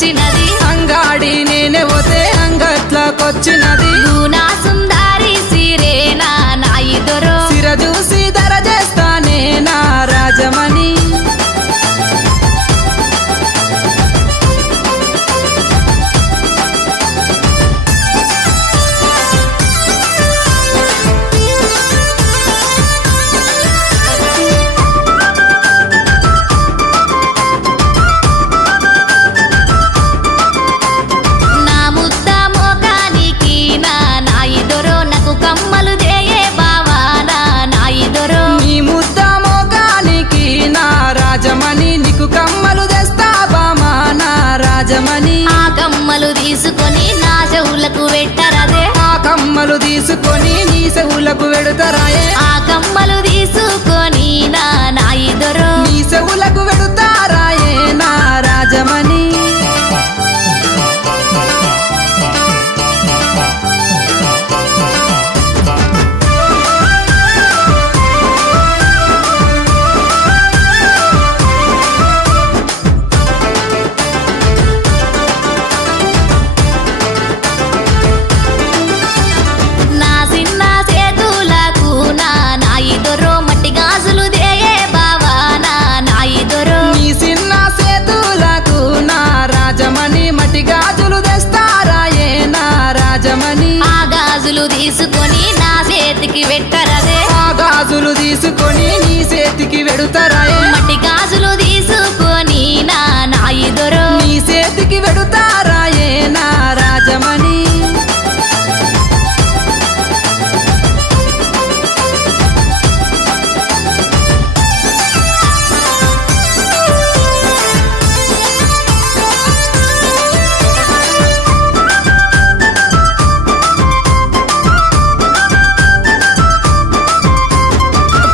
వచ్చినది అంగాడి నేనే పోతే అంగట్లకొచ్చినది గునా సుందారి సిరేనా నాయి దొరో సిర చూసి ధర చేస్తానే నా రాజమణి నా ముద్ద మోకానికి నా నాయి దొరో నాకు కమ్మలు దేయే బావా నా నాయి దొరో నీ ముద్ద మోగానికి నా రాజమణి నీకు కమ్మలు తెస్తా బామా నా రాజమణి ఆ కమ్మలు తీసుకొని నా చెవులకు పెట్టరదే ఆ కమ్మలు తీసుకొని నీ చెవులకు వెడుతారాయే ఆ కమ్మలు తీసుకొని నా నాయి దొరో నీ చెవులకు వెడుతారాయే నా రాజమణి నా చిన్న చేతులకు నా నాయి దొరో మట్టి గాజులు దేయే బావా నా నాయి దొరో నీ చిన్న సేతులకు నా రాజమణి మట్టి గాజులు తెస్తారాయే నా రాజమణి ఆ గాజులు తీసుకొని నా చేతికి పెట్టరదే ఆ గాజులు తీసుకొని నీ చేతికి వెడుతారాయే మట్టి గాజులు తీసుకొని నా నాయి దొరో నీ చేతికి వెడుతారాయే నా రాజమణి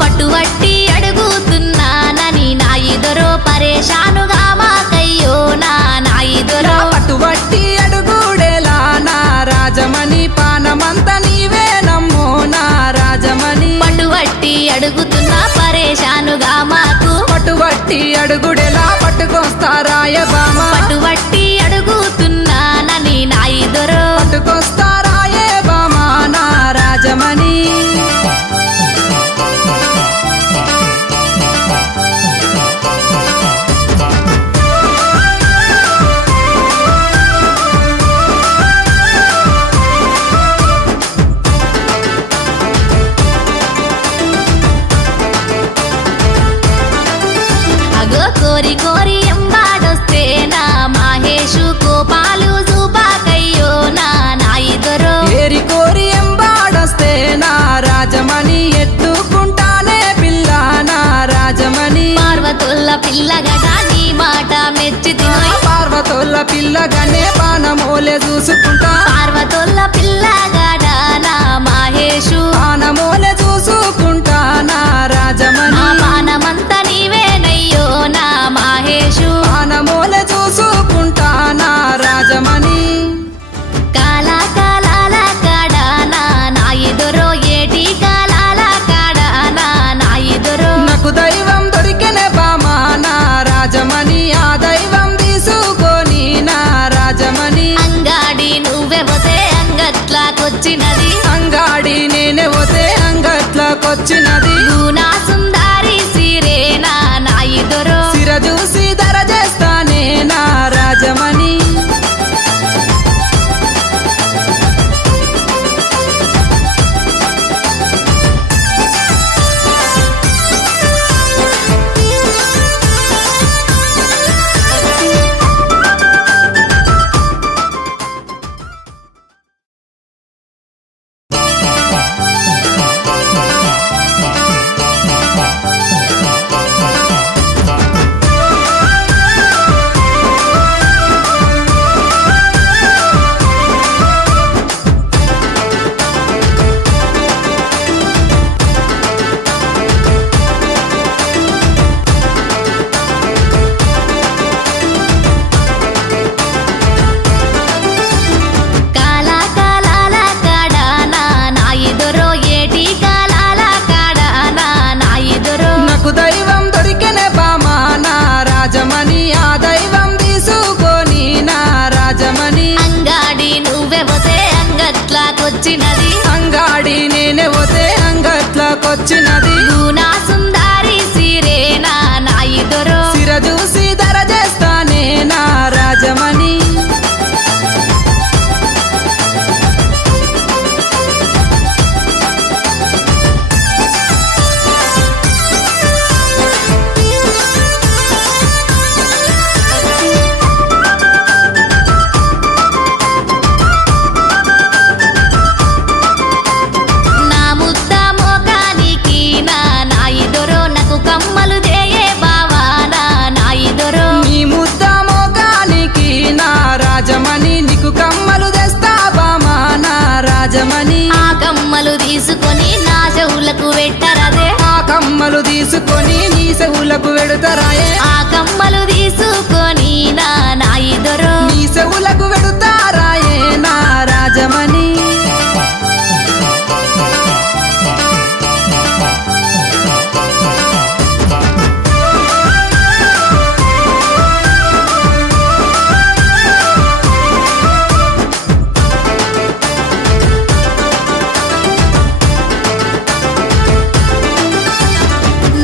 పట్టుబట్టి అడుగుతున్నానని నాయి దొరో పరేషానుగా మాకయ్యో నా నాయి దొరో పట్టుబట్టి అడుగుడేలా నా రాజమణి పానమంత నీవే నమ్మో నా రాజమణి పట్టుబట్టి అడుగుతున్నా పరేషానుగా మాకు పట్టుబట్టి అడుగుడెలా పట్టుకొస్తారాయ బామ పట్టుబట్టి అడుగుతున్నానని నాయి దొరో పట్టుకొస్తారాయే బామ నా రాజమణి అగో కోరి కోరి ఎంబాడొస్తే నా మాహేషు కోపాలు చూపాకయ్యో నా నాయి దొరో ఏరి కోరి ఎంబాడొస్తే నా రాజమణి ఎత్తుకుంటానే పిల్ల నా రాజమణి పార్వతుల్ల పిల్లగట నీ మాట మెచ్చి తినోయ్ పార్వతుల పిల్లగానే పానమోలే చూసుకుంటా పార్వతుల్ల పిల్లగట నా మాహేషు పానమోలే చూసుకుంటా నా రాజమణి ఆ పానమంతా నీవేనయ్యో నా మాహేషు పానమోలే చూసుకుంటా నా రాజమణి కాల కాలాల కాడ నా నాయి దొరో ఏటి కాలాల కాడ నా నాయి దొరో నాకు దైవం దొరికినే బామా నా రాజమణి ఆ దైవం తీసుకొని నా రాజమణి అంగాడి నువ్వే పోతే అంగట్లాకొచ్చినది అంగాడి నేనే పోతే అంగట్లకొచ్చినది గునా సుందారి సిరేనా నాయి దొరో సిర చూసి ధర చేస్తానే నా రాజమణి వచ్చినది అంగాడి నేనే పోతే అంగట్లకొచ్చినది గునా సుందారి సిరేనా నాయి దొరో సిర చూసి ధర చేస్తానే నా రాజమణి నా ముద్ద మోకానికి నా నాయి దొరో నాకు కమ్మలు దేయే బావా నా నాయి దొరో నీ ముద్ద మోగానికి నా రాజమణి నీకు కమ్మలు తెస్తా బామా నా రాజమణి ఆ కమ్మలు తీసుకొని నా చెవులకు పెట్టరదే ఆ కమ్మలు తీసుకొని నీ చెవులకు వెడుతారాయే ఆ కమ్మలు తీసుకొని నా నాయి దొరో నీ చెవులకు వెడుతారాయే నా రాజమణి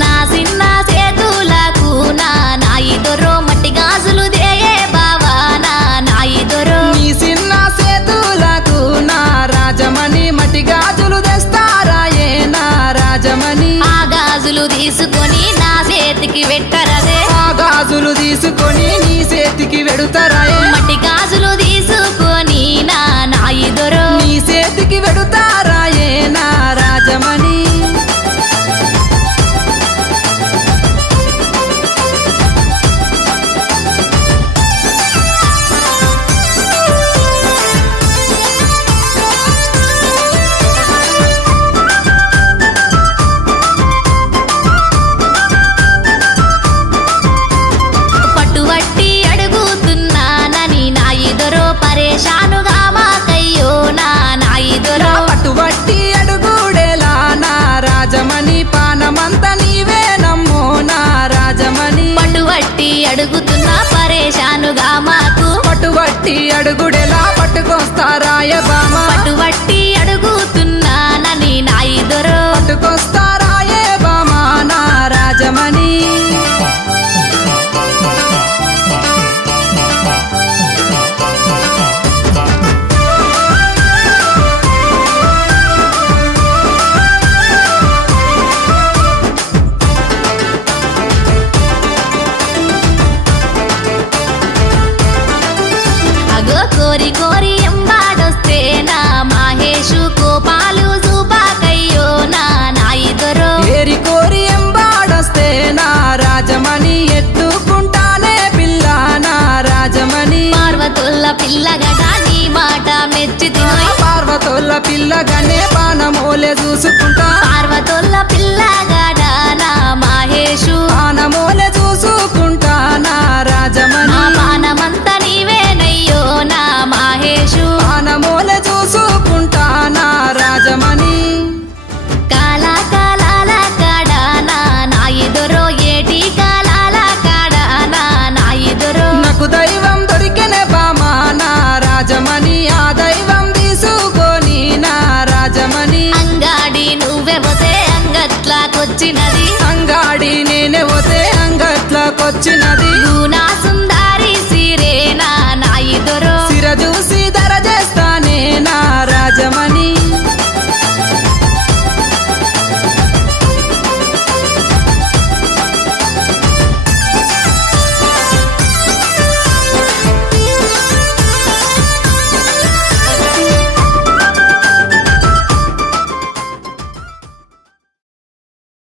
నా చిన్న చేతులకు నా నాయి దొరో మట్టి గాజులు దేయే బావా నా నాయి దొరో నీ చిన్న సేతులకు నా రాజమణి మట్టి గాజులు తెస్తారాయే నా రాజమణి ఆ గాజులు తీసుకొని నా చేతికి పెట్టరదే ఆ గాజులు తీసుకొని నీ చేతికి వెడుతారాయే మట్టి గాజులు తీసుకొని నా నాయి దొరో నీ చేతికి వెడుతారాయే నా రాజమణి పట్టుబట్టి అడుగుతున్నానని నాయి దొరో పరేషానుగా మాకయ్యో నా నాయి దొరో పట్టుబట్టి అడుగుడేలా నా రాజమణి పానమంత నీవే నమ్మో నా రాజమణి పట్టుబట్టి అడుగుతున్నా పరేషానుగా మాకు పట్టుబట్టి అడుగుడేలా పట్టుకొస్తారాయ బామ పట్టుబట్టి అడుగుతున్నానని నాయి దొరో పట్టుకొస్తారాయే బామ నా రాజమణి అగో కోరి కోరి ఎంబాడొస్తే నా మాహేషు కోపాలు చూపాకయ్యో నా నాయి దొరో ఏరి కోరి ఎంబాడొస్తే నా రాజమణి ఎత్తుకుంటానే పిల్ల నా రాజమణి పార్వతుల్ల పిల్లగడ నీ మాట మెచ్చి తినోయ్ పార్వతుల పిల్లగానే పానమోలే చూసుకుంటా పార్వతుల్ల పిల్లగడ నా మాహేషు పానమోలే చూసుకుంటా నా రాజమణి ఆ పానమంతా నీవేనయ్యో నా మాహేషు పానమోలే చూసుకుంటా నా రాజమణి కాల కాలాల కాడ నా నాయి దొరో ఏటి కాలాల కాడ నా నాయి దొరో నాకు దైవం దొరికినే బామా నా రాజమణి ఆ దైవం తీసుకొని నా రాజమణి అంగాడి నువ్వే పోతే అంగట్లాకొచ్చినది అంగాడి నేనే పోతే అంగట్లకొచ్చినది